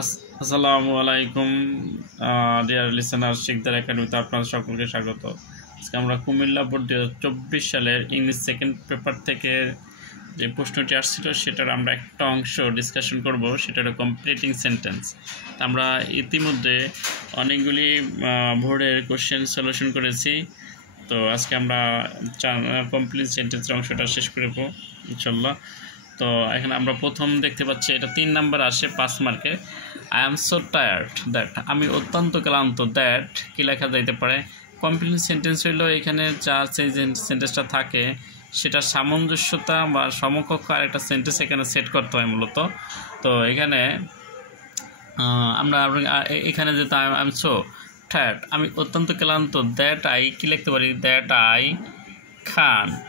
আসসালামু আলাইকুম deer listener, Sikdar একাডেমিতে আপনাদের সকলকে স্বাগত। আজকে আমরা কুমিল্লা বোর্ড 2024 সালের ইংলিশ সেকেন্ড পেপার থেকে যে প্রশ্নটি আসছিল সেটার আমরা একটা অংশ ডিসকাশন করব, সেটা হলো কমপ্লিটিং সেন্টেন্স। আমরা ইতিমধ্যে অনেকগুলি বোর্ডের কোশ্চেন সলিউশন করেছি, তো আজকে আমরা কমপ্লিট সেন্টেন্সের অংশটা শেষ করব ইনশাল্লাহ। তো এখানে আমরা প্রথম দেখতে পাচ্ছি, এটা 3 নাম্বার আসে 5 মার্কে। I am so tired that, আমি অত্যন্ত ক্লান্ত। দ্যাট কি লেখা যাইতে পারে? কমপ্লিট সেন্টেন্স হইল এখানে যা সেই সেন্টেন্সটা থাকে সেটা সামঞ্জস্যতা বা সমকক্ষ আরেকটা সেন্টেন্স এখানে সেট করতে হয় মূলত। তো এখানে আমরা এখানে যেহেতু আই এম সো টায়ার্ড, আমি অত্যন্ত ক্লান্ত। দ্যাট আই কি লিখতে পারি? That I can't,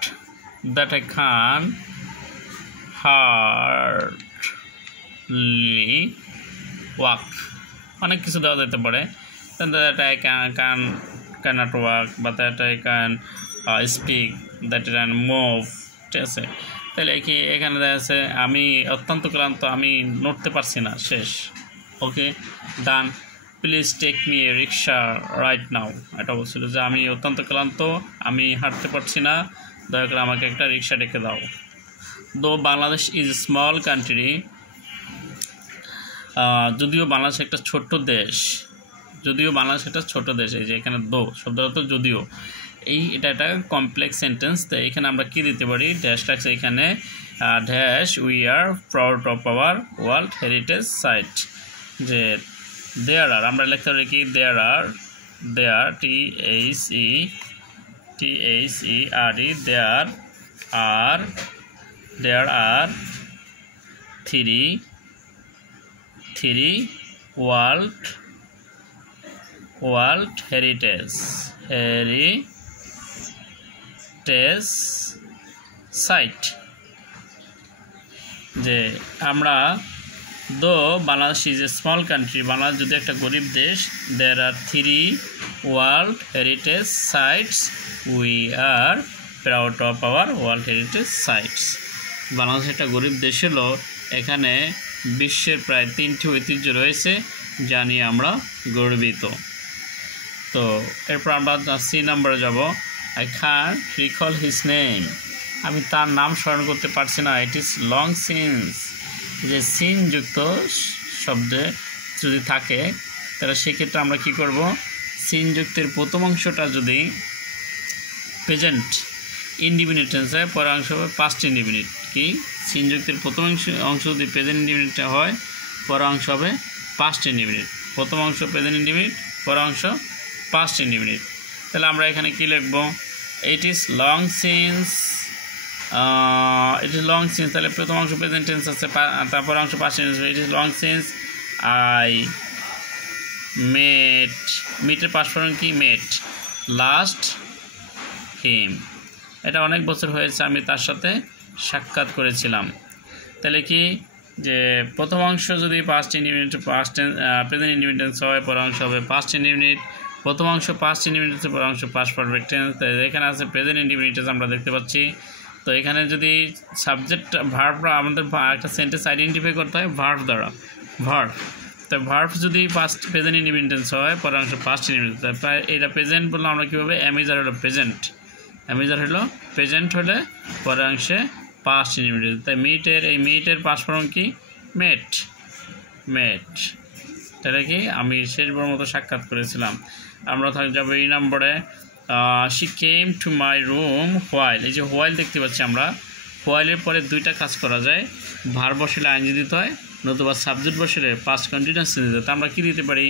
that I can't hardly walk, অনেক কিছু দেওয়া যেতে পারে। দ্যাট আই cannot walk বা that I can speak, that I can move, ঠিক আছে? তাহলে কি এখানে দেখা যাচ্ছে আমি অত্যন্ত ক্লান্ত, আমি নড়তে পারছি না, শেষ। Okay, done. Please take me a rickshaw right now, এটা বলছিল যে আমি অত্যন্ত ক্লান্ত, আমি হাঁটতে পারছি না, দয়া করে আমাকে একটা রিক্সা ডেকে দাও। দো বাংলাদেশ ইজ স্মল কান্ট্রি, যদিও বাংলাদেশ একটা ছোট্ট দেশ, এই যে এখানে দো শব্দটা তো যদিও, এটা একটা কমপ্লেক্স সেন্টেন্স। তো এখানে আমরা কি দিতে পারি? ড্যাশ লাগছে এখানে, dash we are proud of our world heritage site. যে দেয়ার আর আমরা লিখতে পারি কি? দেয়ার THERE, there are three world heritage site। যে আমরা দো Bangladesh is a small country, Bangladesh যদি একটা গরিব দেশ, there are 3 world heritage sites, we are proud of our world heritage sites। Bangladesh একটা গরিব দেশ হলো, এখানে বিশ্বের প্রায় 3টি ঐতিহ্য রয়েছে যা নিয়ে আমরা গর্বিত। তো এরপর আমরা 3 নম্বরে যাব। I can't recall his name, আমি তার নাম স্মরণ করতে পারছি না। ইট ইজ লং সিন্স, যে সিন যুক্ত শব্দে যদি থাকে তাহলে সেক্ষেত্রে আমরা কি করব? সিন যুক্তের প্রথম অংশটা যদি প্রেজেন্ট ইনডিফিনিট টেন্স হয়, পরের অংশ হবে পাস্ট ইনডিফিনিট। কি? সিন যুক্তের প্রথম অংশ যদি প্রেজেন্ট ইনডিফিনিট হয়, পরের অংশ হবে পাস্ট ইনডিফিনিট। প্রথম অংশ প্রেজেন্ট ইনডিফিনিট, পরের অংশ পাস্ট ইনডিফিনিট। তাহলে আমরা এখানে কি লিখব? ইট ইজ লং সিন্স, তাহলে প্রথম অংশ প্রেজেন্ট টেন্স আছে, তারপর অংশ past tense. It is long since I মেটের পাস্ট ফর্ম কি? মেট লাস্ট হিম, এটা অনেক বছর হয়েছে আমি তার সাথে সাক্ষাৎ করেছিলাম। তাহলে কি? যে প্রথম অংশ যদি past indefinite present indefinite tense হয়, পরের অংশ হবে পাস্ট ইনডিফিনিট। প্রথম অংশ পাস্ট ইনডিফিনিট, পরের অংশ পাস্ট পারফেক্ট টেন্স। এখানে আছে প্রেজেন্ট ইনডিফিনিট টেন্স আমরা দেখতে পাচ্ছি। তো এখানে যদি সাবজেক্ট ভার্বরা আমাদের একটা সেন্টেন্স আইডেন্টিফাই করতে হয় ভার্ব দ্বারা, ভার্ব। তো ভার্ব যদি পাস্ট প্রেজেন্ট ইনডিফিনিট টেন্স হয়, পরের অংশ পাস্ট ইনডিফিনিট। প্রায় এটা প্রেজেন্ট বললে আমরা কীভাবে? অ্যামিজার হলো প্রেজেন্ট, হলে পরের অংশে পাস্ট ইনডিফিনিট। তাই মিটের পাস্ট ফর্ম কি? মেট। তাহলে কি? আমি শেষবার মতো সাক্ষাৎ করেছিলাম। আমরা যাবো এই নম্বরে। She came to my room while, এই যে হোয়াইল দেখতে পাচ্ছি আমরা, হোয়াইলের পরে 2টা কাজ করা যায়। ভার্ব বসলে আইনজি দিতে হয়, নতুবা সাবজেক্ট বসলে পাস্ট কন্টিনিউয়াস দিতে হয়। তো আমরা কি দিতে পারি?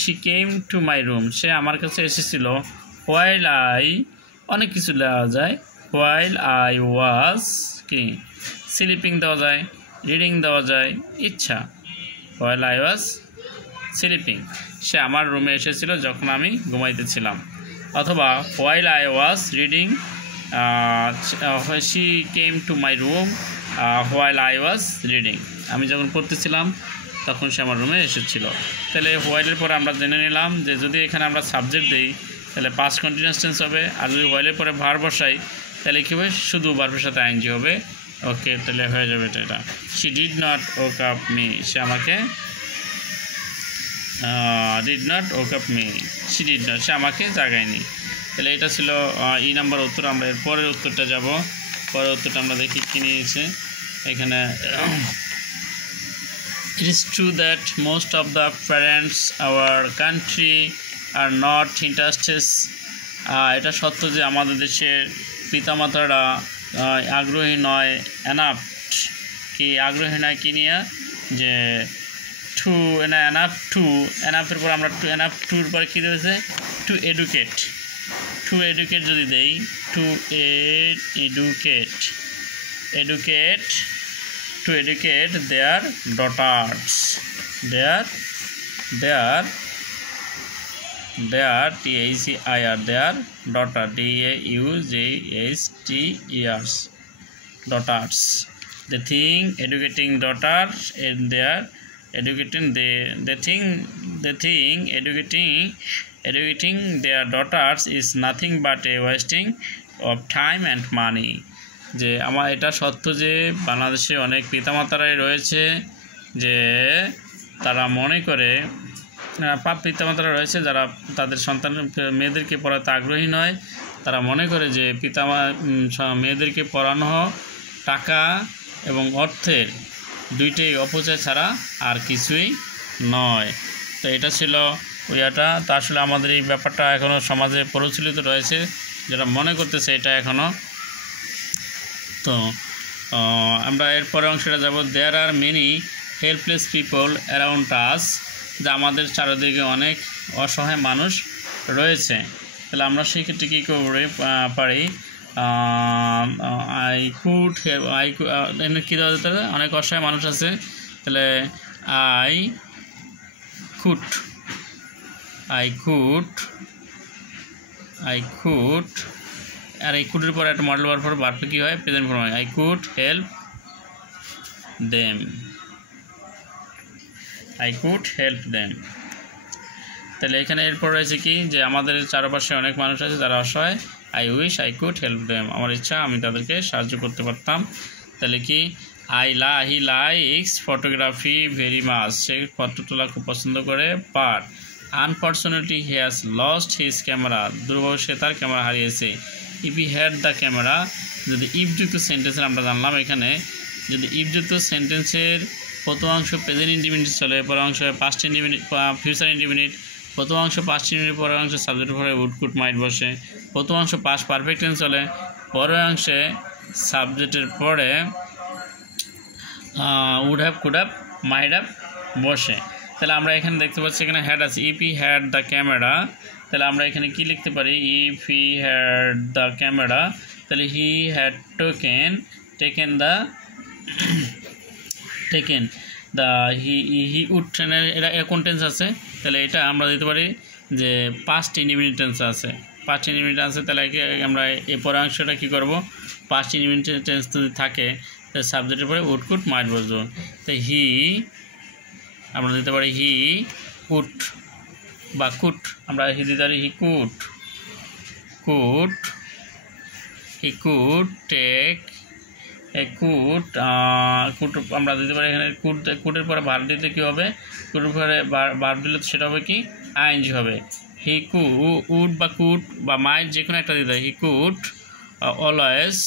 She came to my room, সে আমার কাছে এসেছিল। হোয়াইল আই, অনেক কিছু দেওয়া যায়। হোয়াইল আই ওয়াজ কি? স্লিপিং দেওয়া যায়, রিডিং দেওয়া যায়, ইচ্ছা। হোয়াইল আই ওয়াজ স্লিপিং, সে আমার রুমে এসেছিল যখন আমি ঘুমাইতেছিলাম। অথবা while I was reading, she came to my room while I was reading, আমি যখন পড়তেছিলাম তখন সে আমার রুমে এসেছিল। তাহলে হোয়াইলের পরে আমরা জেনে নিলাম যে যদি এখানে আমরা সাবজেক্ট দিই তাহলে পাস্ট কন্টিনিউয়াস টেন্স হবে, আর যদি হোয়াইলের পরে ভার্ব বসাই তাহলে কী হবে? শুধু ভার্বের সাথে আইএনজি হবে। ওকে, তাহলে হয়ে যাবে এটা। She did not woke up me, সে আমাকে did not woke up me, she did not, সে আমাকে জাগায়নি। তাহলে এটা ছিল ই নাম্বার উত্তর। আমরা এর পরের উত্তরটা যাব। পরের উত্তরটা আমরা দেখি কী নিয়েছে এখানে। It is true that most of the parents our country are not interested. এটা সত্য যে আমাদের দেশের পিতামাতারা আগ্রহী নয় এনাফ, কি আগ্রহী নয় কি নিয়ে, যে টু এনাফ টু, এনাফের পর আমরা টু এনাফ টুর পরে কী দিয়েছে, টু এডুকেট। টু এডুকেট যদি দেই, two educate educate to educate their daughters, their TACIR, their daughter, DAUGHTERS, daughters. They think educating daughters and their educating they think educating their daughters is nothing but a wasting of time and money. যে আমার এটা সত্য যে বাংলাদেশে অনেক পিতামাতারাই রয়েছে যে তারা মনে করে, পিতামাতারা রয়েছে যারা তাদের সন্তান মেয়েদেরকে পড়াতে আগ্রহী নয়। তারা মনে করে যে মেয়েদেরকে পড়ানো টাকা এবং অর্থের দুইটাই অপচয় ছাড়া আর কিছুই নয়। তো এটা ছিল ওইটা। তা আসলে আমাদের এই ব্যাপারটা এখনও সমাজে প্রচলিত রয়েছে, যারা মনে করতেছে এটা এখনও। তো আমরা এর পরের অংশটা যাব। There are many helpless people around us, যা আমাদের চারিদিকে অনেক অসহায় মানুষ রয়েছে। তাহলে আমরা সেই ক্ষেত্রে কী করে পারি, কী দেওয়া যেতে পারে, অনেক অসহায় মানুষ আছে। তাহলে আই কুড আর এই কুডের পরে একটা মডেল হওয়ার পর বারবার কী হয়, প্রেজেন্ট ফর্ম হয়। I could help them. তাহলে এখানে এরপর রয়েছে কি, যে আমাদের চারপাশে অনেক মানুষ আছে যারা অসহায়। I wish I could help them, আমার ইচ্ছা আমি তাদেরকে সাহায্য করতে পারতাম। তাহলে কি, he likes photography very much, say photo তোলা খুব পছন্দ করে। But unfortunately he has lost his camera, দুর্ভাগ্য সে তার ক্যামেরা হারিয়েছে। If he had the camera, যদি ইফযুক্ত সেন্টেন্সের আমরা জানলাম এখানে, যদি ইফযুক্ত সেন্টেন্সের প্রথম অংশ প্রেজেন্ট ইন্ডিফিনিট চলে, পরের অংশ পাস্ট ইন্ডিফিনিট ফিউচার ইন্ডিফিনিট, প্রথম অংশ পাস্ট ইন্ডিফিনিট, পরের অংশ সাবজেক্টের পরে উড কুড মাইট বসে। প্রথম অংশ পাস্ট পারফেক্ট টেন্স চলে, পরের অংশে সাবজেক্টের পরে would have could have might have বসে। তাহলে আমরা এখানে দেখতে পাচ্ছি এখানে হ্যাড আছে। If he had the camera, তাহলে আমরা এখানে কি লিখতে পারি, if he had the camera, তাহলে he had taken the he would, এটা কোন টেন্স আছে, তাহলে এটা আমরা দিতে পারি যে পাস্ট ইন্ডিফিনিট টেন্স আছে, পাস্ট ইন্ডিফিনিট আছে। তাহলে আমরা এই পরের অংশটা কী করবো, পাস্ট ইন্ডিফিনিট টেন্স যদি থাকে তাহলে সাবজেক্টের পরে উড কুড মাইট বসবো। তো হি আমরা দিতে পারি হি কুড বা কুড, আমরা হি দিতে পারি he could take a could আমরা দিতে পারি এখানে কুডের পরে ভার্ব দিতে কী হবে, কুডের পরে ভার্ব দিলে সেটা হবে কি, আইএনজি হবে। হি উড বা কুড বা মাইট যে কোনো একটা দিতে হয়। হি কুড অলওয়েজ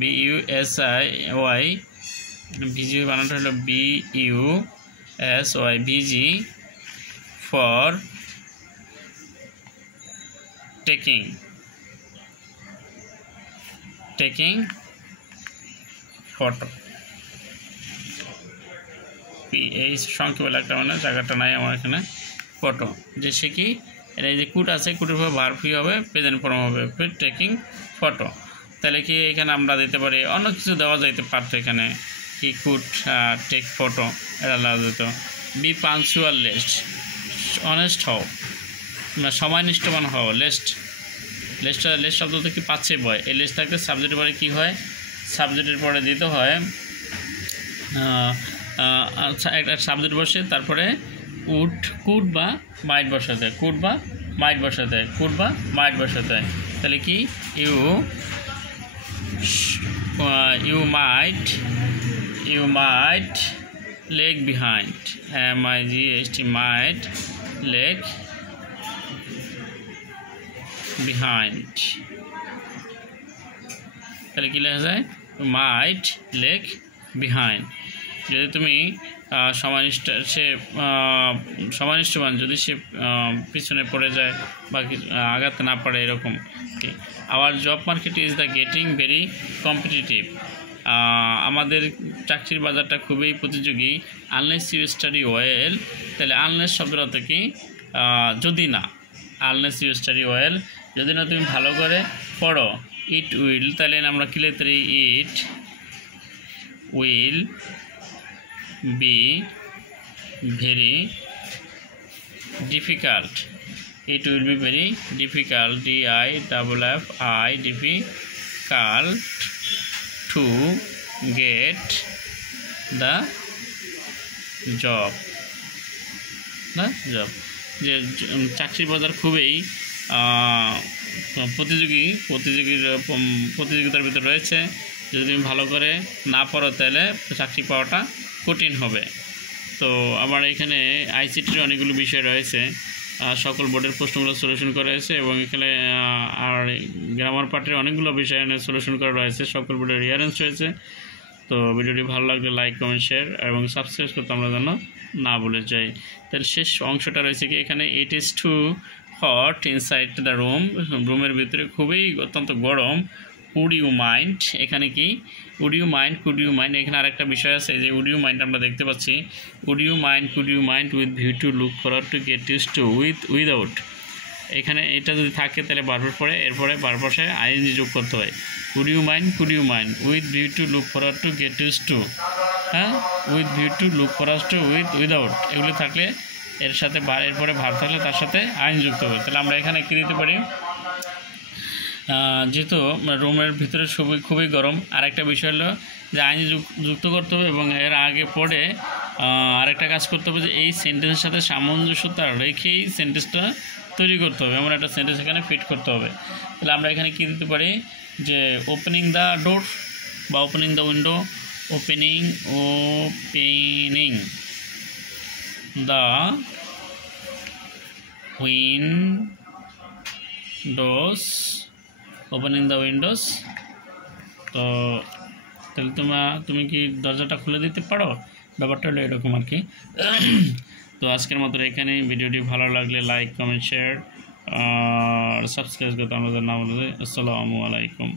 BUSY ভিজি বানানটা হলো BUSY ভিজি ফর টেকিং ফটো। এই সংক্ষেপে একটা মানে জায়গাটা নাই আমার এখানে, ফটো যে সে কি, এটা এই যে কুট আছে, কুটের পর ভার্ব কি হবে, প্রেজেন্ট ফর্ম হবে, টেকিং ফটো। তাহলে কি এখানে আমরা দিতে পারি, অন্য কিছু দেওয়া যাইতে পারতো এখানে, কি কুড টেক ফটো, এটা দেওয়া যেত। বি পাঞ্চুয়াল লেস্ট, অনেস্ট হও, সময় নিষ্ঠবান হও। লেস্ট শব্দ কি পাচ্ছে বয়, এই লেস্ট থাকতে সাবজেক্টের পরে কী হয়, সাবজেক্টের পরে দিতে হয় একটা সাবজেক্ট বসে, তারপরে কুড বা মাইট বসাতে হয়, কুড বা মাইট বসাতে হয়। তাহলে কি, you you might lag behind, MIGHT, might lag behind, তাহলে কি লেখা যায় might lag behind। যদি তুমি সমানিষ্ঠবান যদি সে পিছনে পড়ে যায় বা আগাতে না পারে এরকম। Hour job market is the getting very competitive, আমাদের চাকরির বাজারটা খুবই প্রতিযোগী। আনলেস ইউ স্টাডি ওয়েল, তাহলে আনলেস শব্দটা থেকে কি যদি না, আনলেস ইউ স্টাডি ওয়েল, যদি না তুমি ভালো করে পড়ো। ইট উইল, তাহলে আমরা কি লিখতে পারি it will be very difficult, it will be very difficult, DIFFI, difficult to get the job, যে চাকরির বাজার খুবই প্রতিযোগিতার ভিতরে রয়েছে। যদি তুমি ভালো করে না পড়ো তাহলে চাকরি পাওয়াটা কঠিন হবে। তো আমার এখানে আইসিটির অনেকগুলো বিষয় রয়েছে, সকল বোর্ডের প্রশ্নগুলো সলিউশন করা হয়েছে এবং এখানে আর গ্রামার পার্টের অনেকগুলো বিষয় সলিউশন করা রয়েছে, সকল বোর্ডের রিয়ারেন্স রয়েছে। তো ভিডিওটি ভালো লাগলে লাইক কমেন্ট শেয়ার এবং সাবস্ক্রাইব করতে আমরা যেন না ভুলে যাই। তাহলে শেষ অংশটা রয়েছে কি এখানে, it is too hot inside the room, রুমের ভিতরে খুবই অত্যন্ত গরম। উড ইউ মাইন্ড, এখানে কি would you mind, could you mind, এখানে আরেকটা বিষয় আছে যে উড ইউ মাইন্ড আমরা দেখতে পাচ্ছি। Would you mind, could you mind, with view to, look forward to, get use to, without. এখানে এটা যদি থাকে তাহলে বারবার পরে এরপরে বারপাশে আইএনজি যোগ করতে হয়। Would you mind, could you mind, with view to, look forward to, get use to, হ্যাঁ, with view to, look forward to, without, এগুলি থাকলে এর সাথে এরপরে ভার থাকলে তার সাথে আইন যুক্ত হবে। তাহলে আমরা এখানে কী দিতে পারি, যেহেতু রুমের ভিতরে খুবই গরম, আরেকটা বিষয় হলো যে আইন যুক্ত করতে হবে এবং এর আগে পরে আরেকটা কাজ করতে হবে যে এই সেন্টেন্সের সাথে সামঞ্জস্যতা রেখেই সেন্টেন্সটা তৈরি করতে হবে, এমন একটা সেন্টেন্স এখানে ফিট করতে হবে। তাহলে আমরা এখানে কী দিতে পারি যে ওপেনিং দ্য ডোর বা opening the window, opening the Windows, opening the Windows. তো তাহলে তুমি কি দরজাটা খুলে দিতে পারো, ব্যাপারটা হলো এরকম আর কি। তো আজকের মতো এখানে, ভিডিওটি ভালো লাগলে লাইক কমেন্ট শেয়ার আর সাবস্ক্রাইব করতে আমাদের নাম বলে। আসসালামু আলাইকুম।